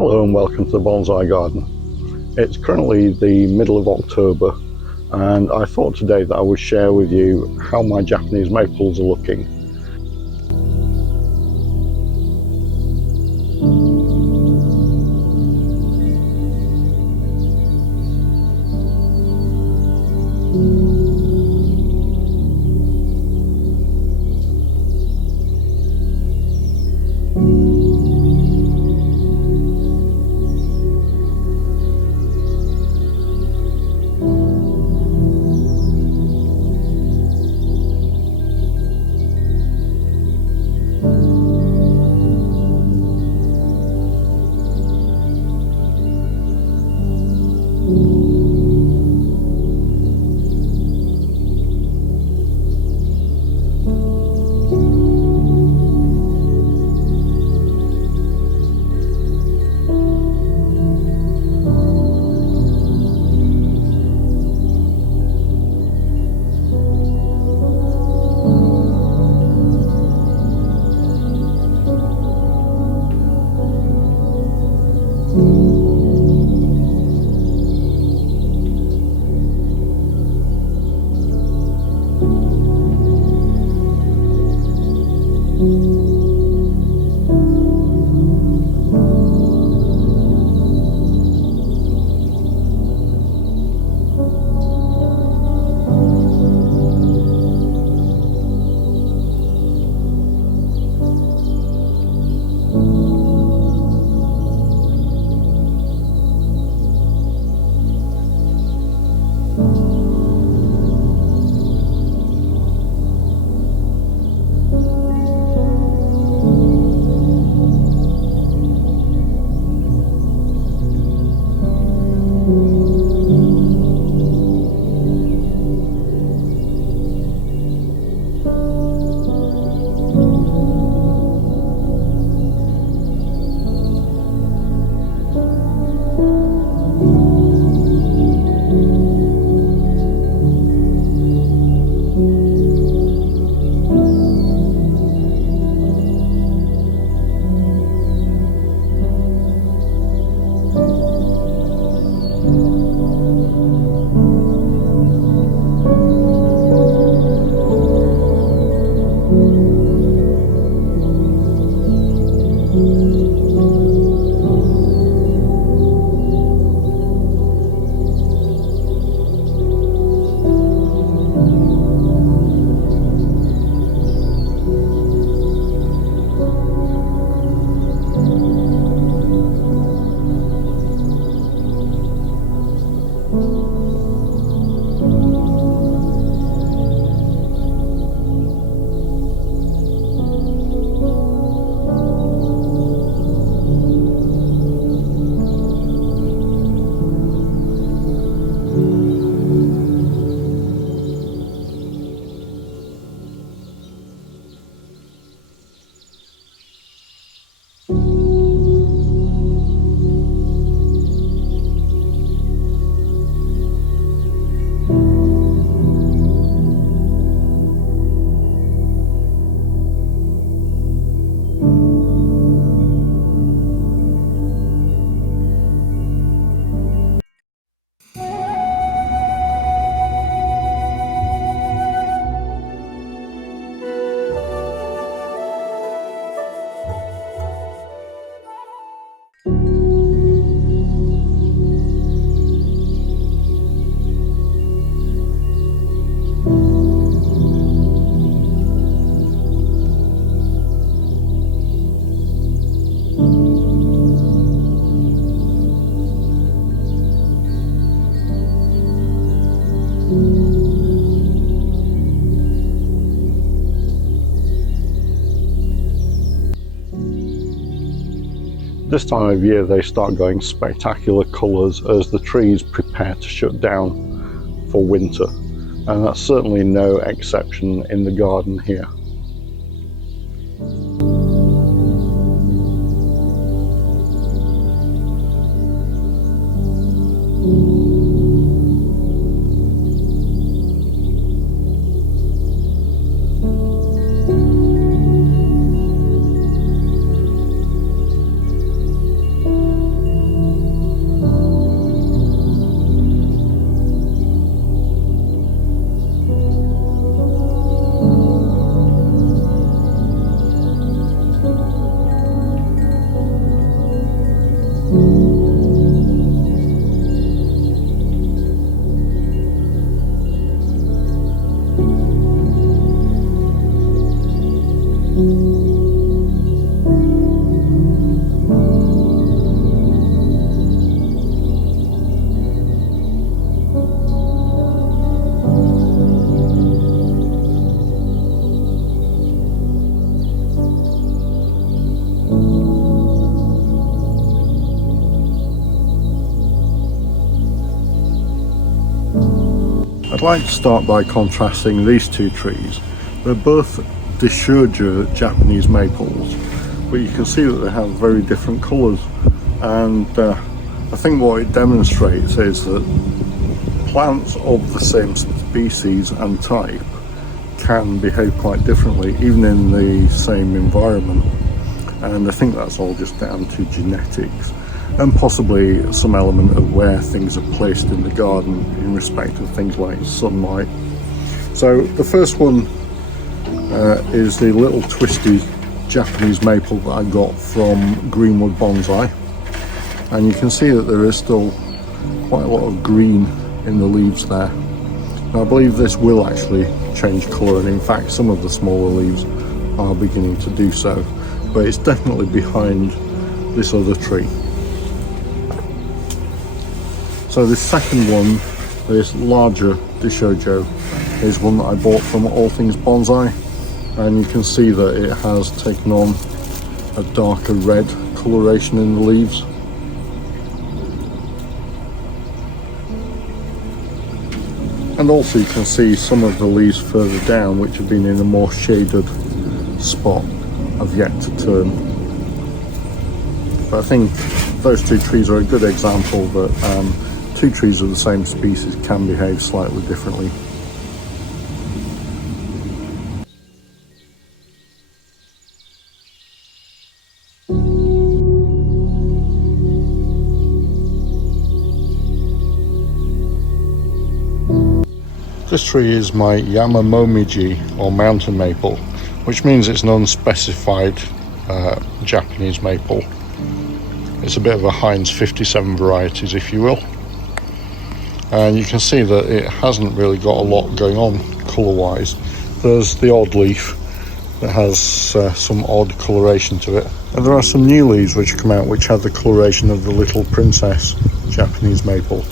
Hello and welcome to the Bonsai Garden. It's currently the middle of October and I thought today that I would share with you how my Japanese maples are looking. This time of year they start going spectacular colours as the trees prepare to shut down for winter, and that's certainly no exception in the garden here. I'd like to start by contrasting these two trees. They're both Deshojo Japanese maples, but you can see that they have very different colours, and I think what it demonstrates is that plants of the same species and type can behave quite differently even in the same environment, and I think that's all just down to genetics and possibly some element of where things are placed in the garden in respect of things like sunlight. So the first one is the little twisty Japanese maple that I got from Greenwood Bonsai, and you can see that there is still quite a lot of green in the leaves there. Now, I believe this will actually change colour, and in fact some of the smaller leaves are beginning to do so, but it's definitely behind this other tree. So this second one, this larger Deshojo, is one that I bought from All Things Bonsai, and you can see that it has taken on a darker red coloration in the leaves. And also you can see some of the leaves further down which have been in a more shaded spot have yet to turn. But I think those two trees are a good example that two trees of the same species can behave slightly differently. This tree is my Yama momiji, or mountain maple, which means it's an unspecified Japanese maple. It's a bit of a Heinz 57 varieties, if you will. And you can see that it hasn't really got a lot going on colour-wise. There's the odd leaf that has some odd coloration to it. And there are some new leaves which come out which have the coloration of the Little Princess Japanese maple.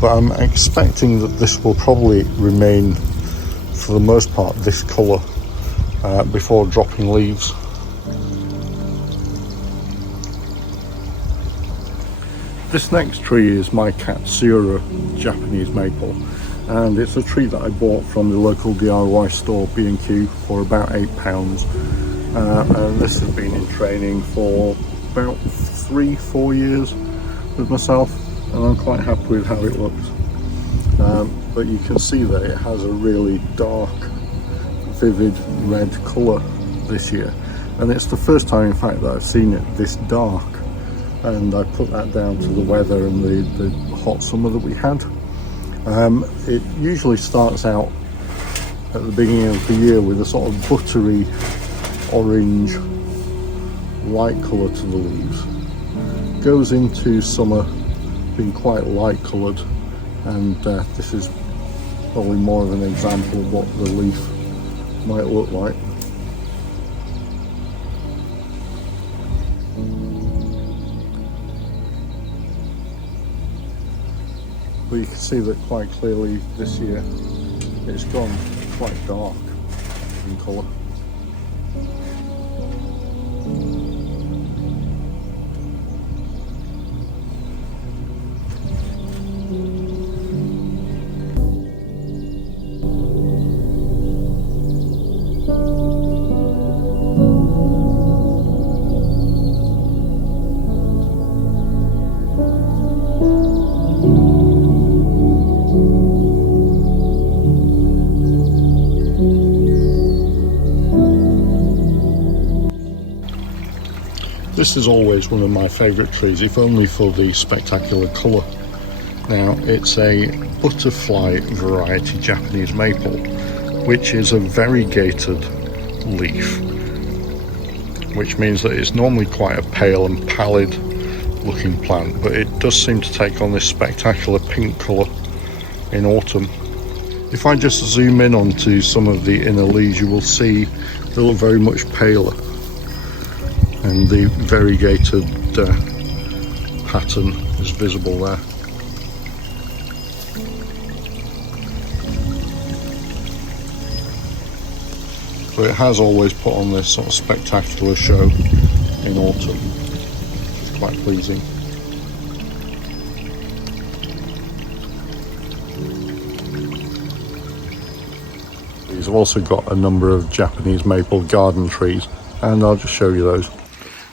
But I'm expecting that this will probably remain, for the most part, this colour before dropping leaves. This next tree is my Katsura Japanese maple, and it's a tree that I bought from the local DIY store B&Q for about £8, and this has been in training for about 3-4 years with myself, and I'm quite happy with how it looks. But you can see that it has a really dark, vivid red colour this year, and it's the first time in fact that I've seen it this dark. And I put that down to the weather and the hot summer that we had. It usually starts out at the beginning of the year with a sort of buttery orange light colour to the leaves. Goes into summer being quite light coloured, and this is probably more of an example of what the leaf might look like. But you can see that quite clearly this year it's gone quite dark in colour. This is always one of my favourite trees, if only for the spectacular colour. Now, it's a butterfly variety Japanese maple, which is a variegated leaf, which means that it's normally quite a pale and pallid looking plant, but it does seem to take on this spectacular pink colour in autumn. If I just zoom in onto some of the inner leaves, you will see they look very much paler, and the variegated pattern is visible there. But it has always put on this sort of spectacular show in autumn, which is quite pleasing. trees. I've also got a number of Japanese maple garden trees, and I'll just show you those.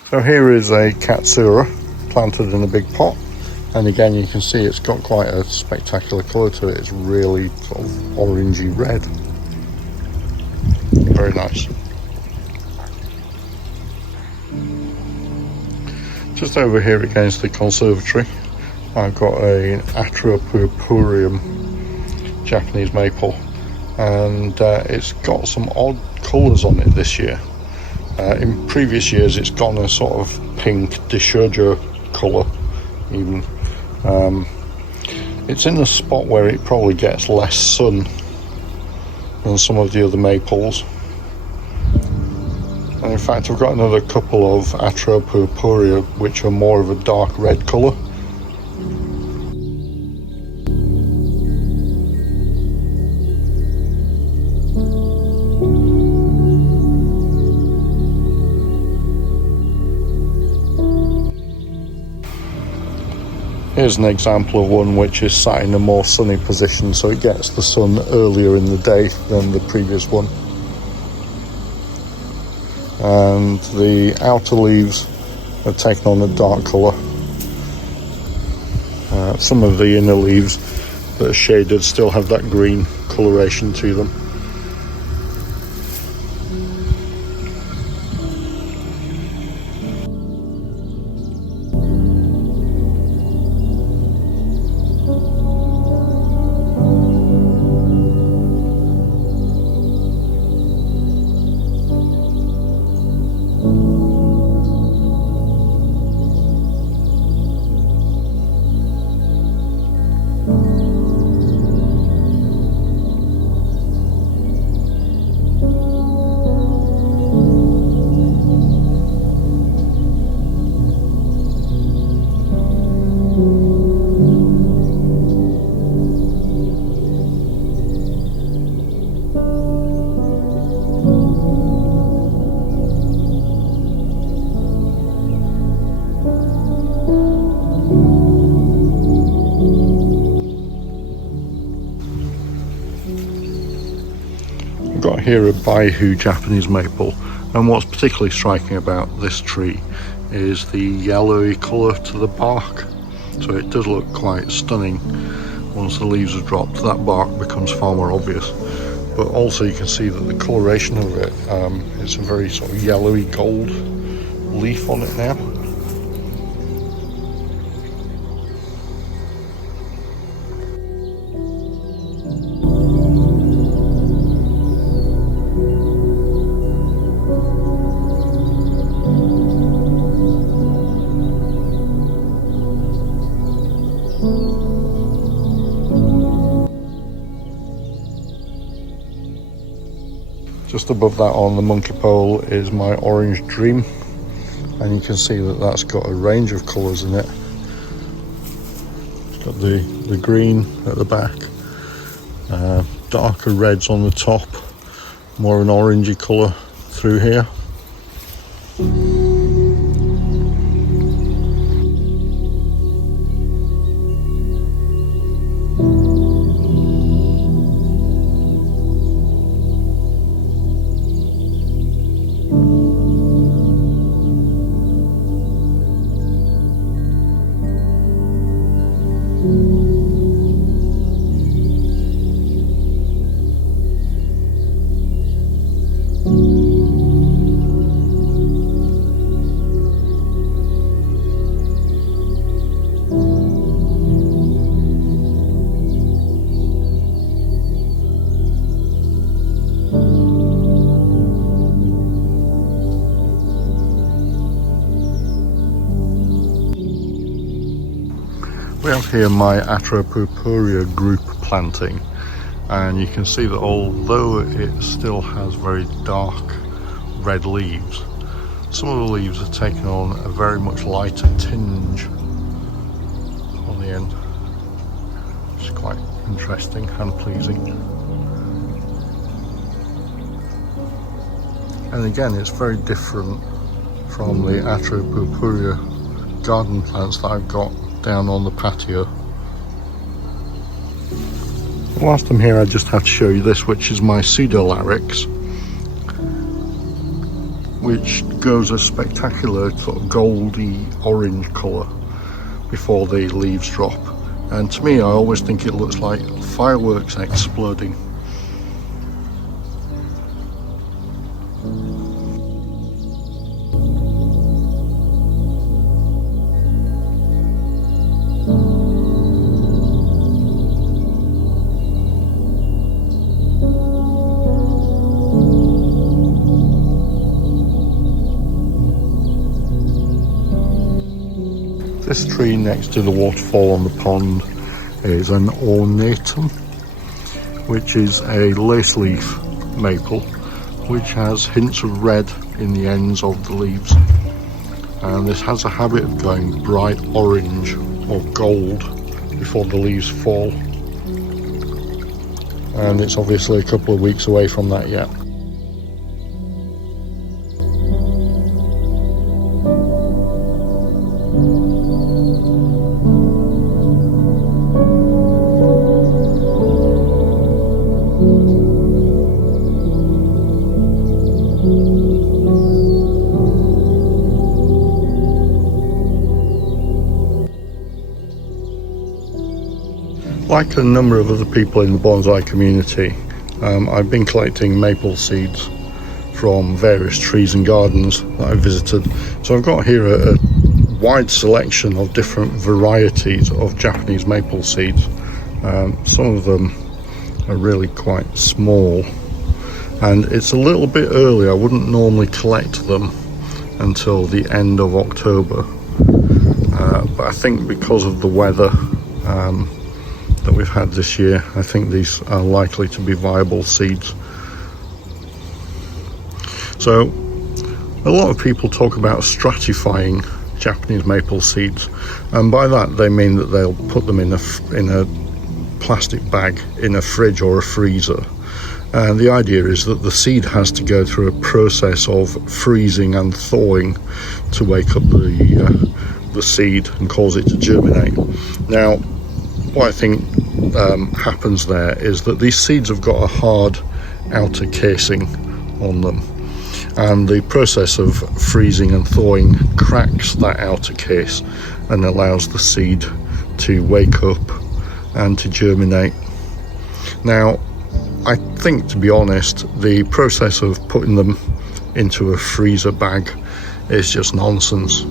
So here is a Katsura planted in a big pot, and again you can see it's got quite a spectacular colour to it. It's really sort of orangey red. Very nice. Just over here against the conservatory, I've got an Atropurpureum Japanese maple, and it's got some odd colours on it this year. In previous years it's gone a sort of pink Deshojo colour even. It's in a spot where it probably gets less sun than some of the other maples. And in fact I've got another couple of Atropurpurea which are more of a dark red colour. Here's an example of one which is sat in a more sunny position, so it gets the sun earlier in the day than the previous one. And the outer leaves have taken on a dark colour. Some of the inner leaves that are shaded still have that green coloration to them. Got here a Deshojo Japanese maple, and what's particularly striking about this tree is the yellowy colour to the bark. So it does look quite stunning. Once the leaves are dropped, that bark becomes far more obvious. But also you can see that the coloration of it, it's a very sort of yellowy gold leaf on it now. Just above that on the monkey pole is my Orange Dream, and you can see that that's got a range of colours in it. It's got the green at the back, darker reds on the top, more of an orangey colour through here. We have here my Atropurpurea group planting, and you can see that although it still has very dark red leaves, some of the leaves have taken on a very much lighter tinge on the end, which is quite interesting and pleasing. And again, it's very different from the Atropurpurea garden plants that I've got down on the patio. Whilst I'm here, I just have to show you this, which is my pseudolarix, which goes a spectacular sort of goldy orange colour before the leaves drop. And to me, I always think it looks like fireworks exploding. This tree next to the waterfall on the pond is an Ornatum, which is a lace leaf maple, which has hints of red in the ends of the leaves. And this has a habit of going bright orange or gold before the leaves fall. And it's obviously a couple of weeks away from that yet. Like a number of other people in the bonsai community, I've been collecting maple seeds from various trees and gardens that I've visited. So I've got here a wide selection of different varieties of Japanese maple seeds. Some of them are really quite small, and it's a little bit early. I wouldn't normally collect them until the end of October, but I think because of the weather that we've had this year, I think these are likely to be viable seeds. So a lot of people talk about stratifying Japanese maple seeds, and by that they mean that they'll put them in a plastic bag in a fridge or a freezer, and the idea is that the seed has to go through a process of freezing and thawing to wake up the seed and cause it to germinate. Now, what I think happens there is that these seeds have got a hard outer casing on them, and the process of freezing and thawing cracks that outer case and allows the seed to wake up and to germinate. Now, I think, to be honest, the process of putting them into a freezer bag is just nonsense.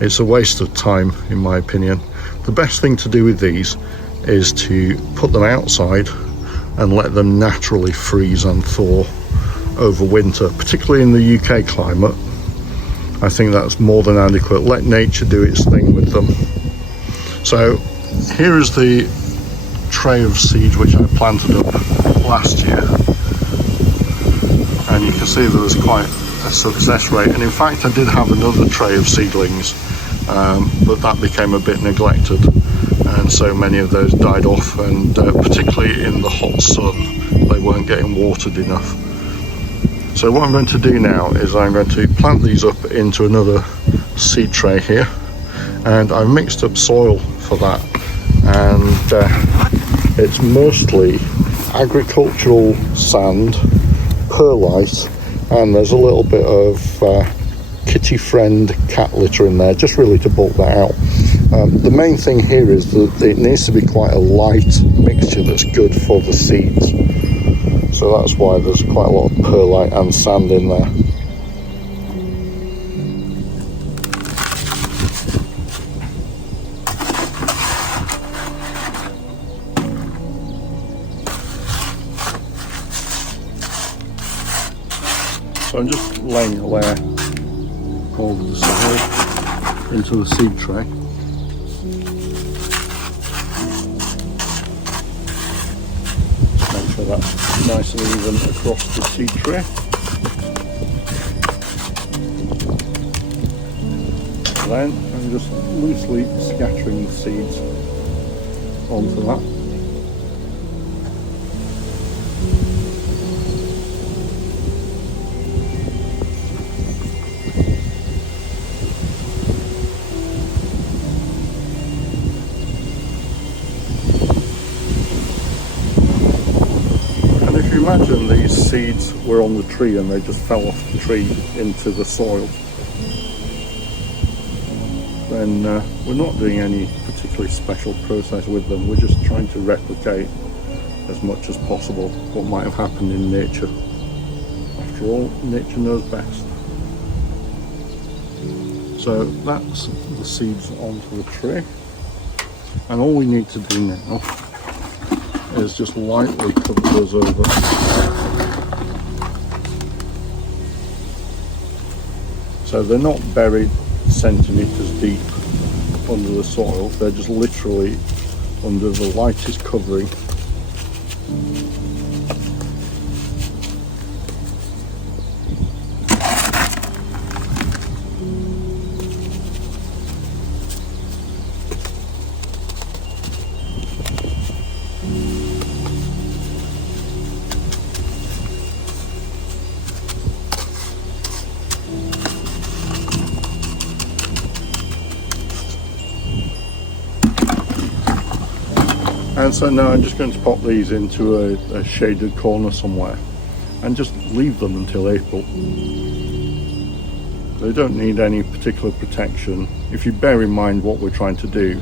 It's a waste of time, in my opinion. The best thing to do with these is to put them outside and let them naturally freeze and thaw over winter, particularly in the UK climate. I think that's more than adequate. Let nature do its thing with them. So here is the tray of seeds which I planted up last year, and you can see there was quite a success rate, and in fact I did have another tray of seedlings, but that became a bit neglected, and so many of those died off, and particularly in the hot sun they weren't getting watered enough. So what I'm going to do now is I'm going to plant these up into another seed tray here, and I've mixed up soil for that, and it's mostly agricultural sand, perlite, and there's a little bit of kitty friend cat litter in there, just really to bulk that out. The main thing here is that it needs to be quite a light mixture that's good for the seeds, so that's why there's quite a lot of perlite and sand in there. So I'm just laying a layer over the soil into the seed tray. Make sure that's nice and even across the seed tray. Then I'm just loosely scattering the seeds onto that. imagine these seeds were on the tree and they just fell off the tree into the soil, then we're not doing any particularly special process with them. We're just trying to replicate as much as possible what might have happened in nature. After all, nature knows best. So that's the seeds onto the tree, and all we need to do now is just lightly cover those over. So they're not buried centimetres deep under the soil, they're just literally under the lightest covering. And so now I'm just going to pop these into a shaded corner somewhere and just leave them until April. They don't need any particular protection. If you bear in mind what we're trying to do,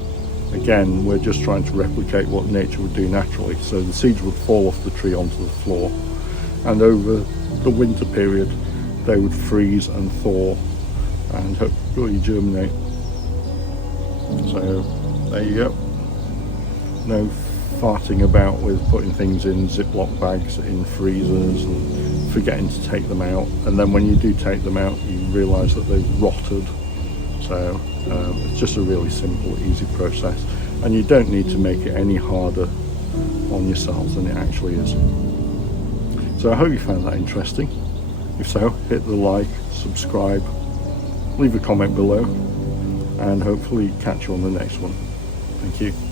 again, we're just trying to replicate what nature would do naturally. So the seeds would fall off the tree onto the floor, and over the winter period they would freeze and thaw and hopefully germinate. So there you go. No farting about with putting things in Ziploc bags in freezers and forgetting to take them out, and then when you do take them out you realise that they've rotted. So it's just a really simple, easy process, and you don't need to make it any harder on yourselves than it actually is. So I hope you found that interesting. If so, hit the like, subscribe, leave a comment below, and hopefully catch you on the next one. Thank you.